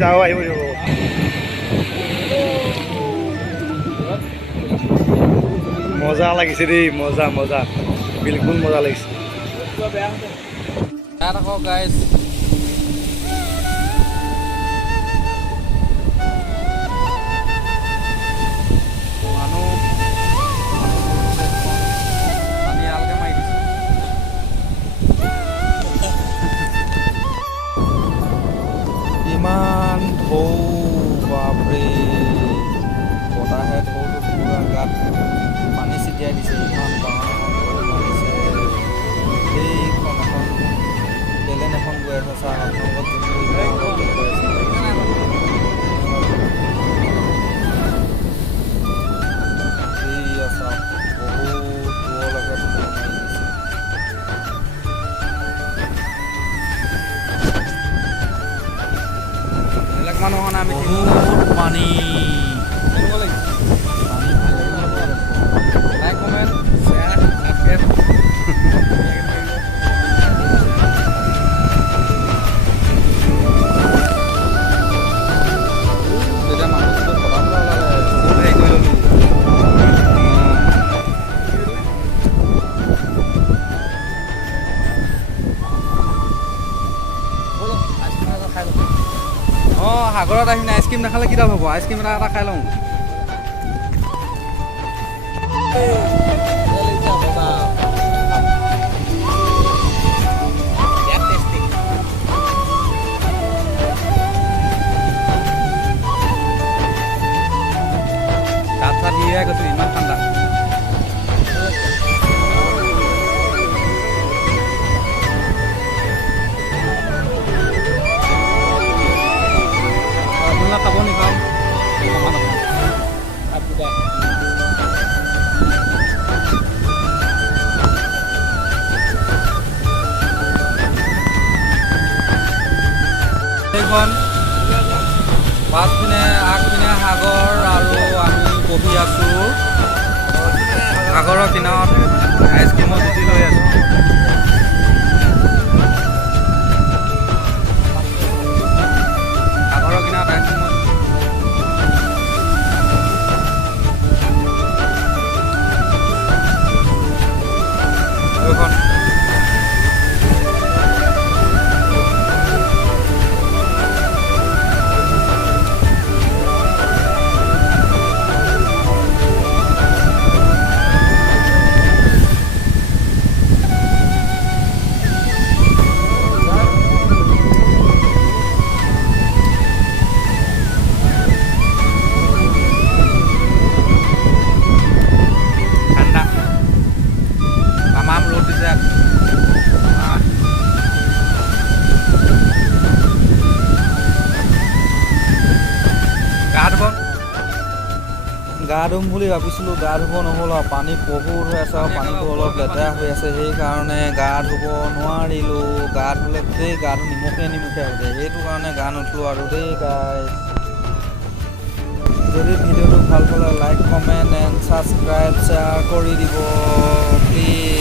যাওঁ আহিব দিব মজা লাগিছে দেই মজা মজা বিলকুল মজা লাগিছে ইয়াত আকৌ গাইজ ইমান ঢৌ বাপৰে বতাহে ঢৌটো পুৰা গাত পানী ছিটিয়াই দিছে ইমান ডাঙৰ মাৰিছে এইখন এখন প্লেন এখন গৈ আছে চাহ আপোনালোকক যোনটো গৈ আছে এইয়া চাওক বহুত দূৰলৈকে ঢৌ মাৰি দিছে মানুহৰ আমি বহুত পানী লাইক কমেণ্ট শ্বেয়াৰ ছাবস্ক্ৰাইব তেতিয়া মানুহটো কথা বতৰা ওলালে হেৰি কৰি ল'লোঁ খাই ল'লোঁ অঁ সাগৰত আহিম আইচক্ৰীম নাখালে কিডাল হ'ব আইচক্ৰীম এটা খাই লওঁ গাত চাত দিয়ে গৈছোঁ ইমান ঠাণ্ডা খাব নি খাওঁ এইখন পাছপিনে আগপিনে সাগৰ আৰু আমি বহি আছোঁ সাগৰৰ কিনাৰত আইচক্ৰীমৰ জুতি লৈ আছোঁ সাগৰৰ কিনাৰত আইচক্ৰীমৰ গা ধুম বুলি ভাবিছিলোঁ গা ধুব নহ'ল আৰু পানী বহুত হৈ আছে আৰু পানীটো অলপ লেতেৰা হৈ আছে সেইকাৰণে গা ধুব নোৱাৰিলোঁ গা ধুলে গোটেই গাটো নিমখে নিমখে হৈ যায় সেইটো কাৰণে গা নুঠলোঁ আৰু দেই গাইজ যদি ভিডিঅ'টো ভাল পালে like comment and subscribe share কৰি দিব প্লিজ